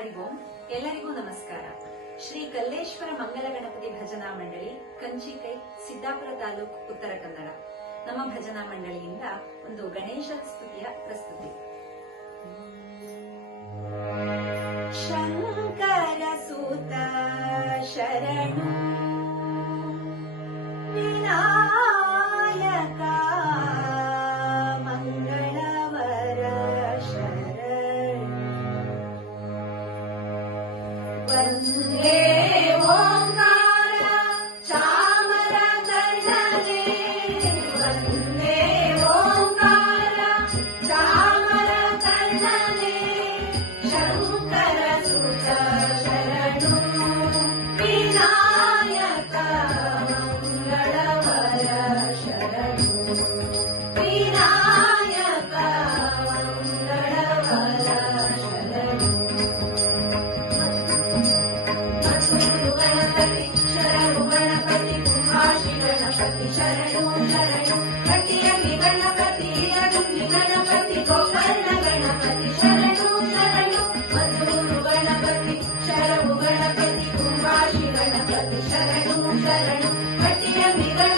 ಹರಿಓಂ ಎಲ್ಲರಿಗೂ ನಮಸ್ಕಾರ. ಶ್ರೀ ಕಲ್ಲೇಶ್ವರ ಮಂಗಲ ಗಣಪತಿ ಭಜನಾ ಮಂಡಳಿ, ಕಂಚಿಕೈ, ಸಿದ್ದಾಪುರ ತಾಲೂಕು, ಉತ್ತರ ಕನ್ನಡ. ನಮ್ಮ ಭಜನಾ ಮಂಡಳಿಯಿಂದ ಒಂದು ಗಣೇಶ ಸ್ತುತಿಯ ಪ್ರಸ್ತುತಿ. ಶಂಕರ ಸೂತ ಶರಣು கணபதி சரணம் சரணம். கட்டிடம் நிகழ